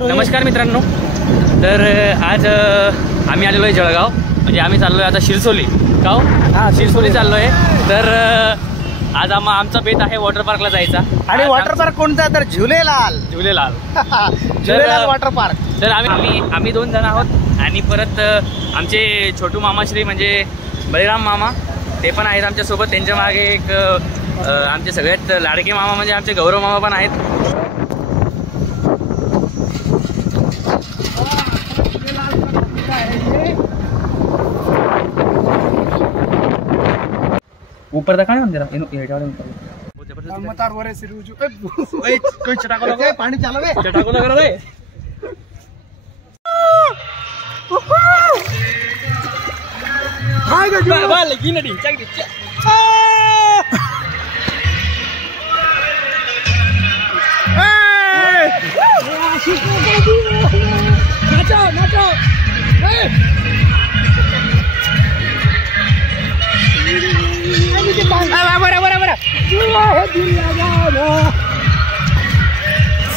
नमस्कार मित्रांनो, तर आज आम्ही आलेलो आहे जळगाव, म्हणजे आम्ही चाललो आहे आता शिरसोली गाव. हां, शिरसोली चाललो आहे. तर आज आमचा बेत आहे वॉटर पार्कला जायचा. आणि वॉटर पार्क कोणता तर झुलेलाल झुलेलाल वॉटर पार्क. तर आम्ही 2 जण आहोत आणि परत आमचे छोटू मामाश्री म्हणजे बळीराम मामा ते पण आहेत आमच्यासोबत. त्यांच्या मागे एक आमचे सगळ्यात लाडके मामा म्हणजे आमचे गौरव मामा पण आहेत. ऊपर देखा ना जरा पानी चालू है चटाको लग रहा है.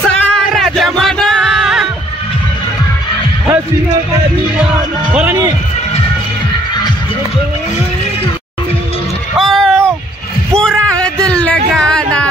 सारा जमाना हसीना का दीवाना ओ पूरा है दिल लगाना.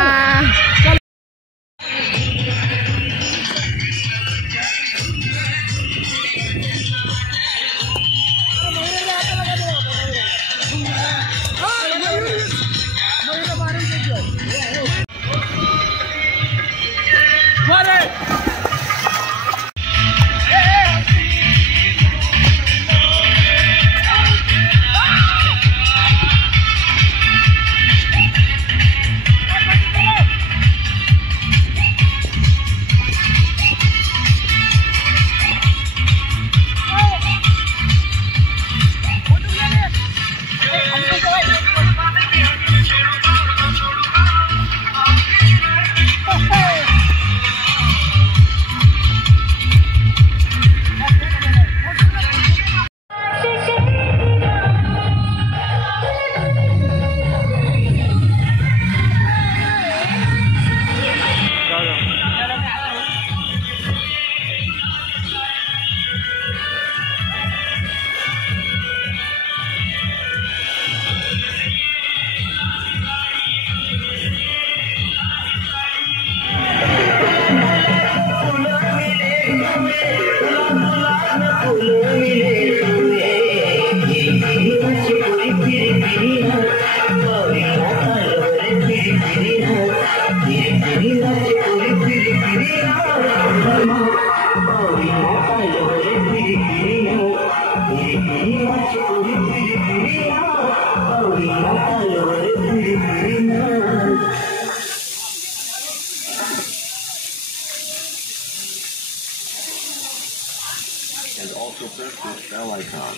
And also press this bell icon.